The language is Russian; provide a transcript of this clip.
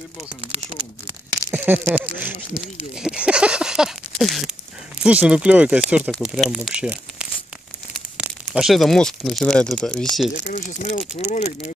заебался дешевым, блядь. Домашнее видео. Слушай, ну клевый костер такой, прям вообще. Аж это мозг начинает это висеть. Я, короче, смотрел твой ролик, но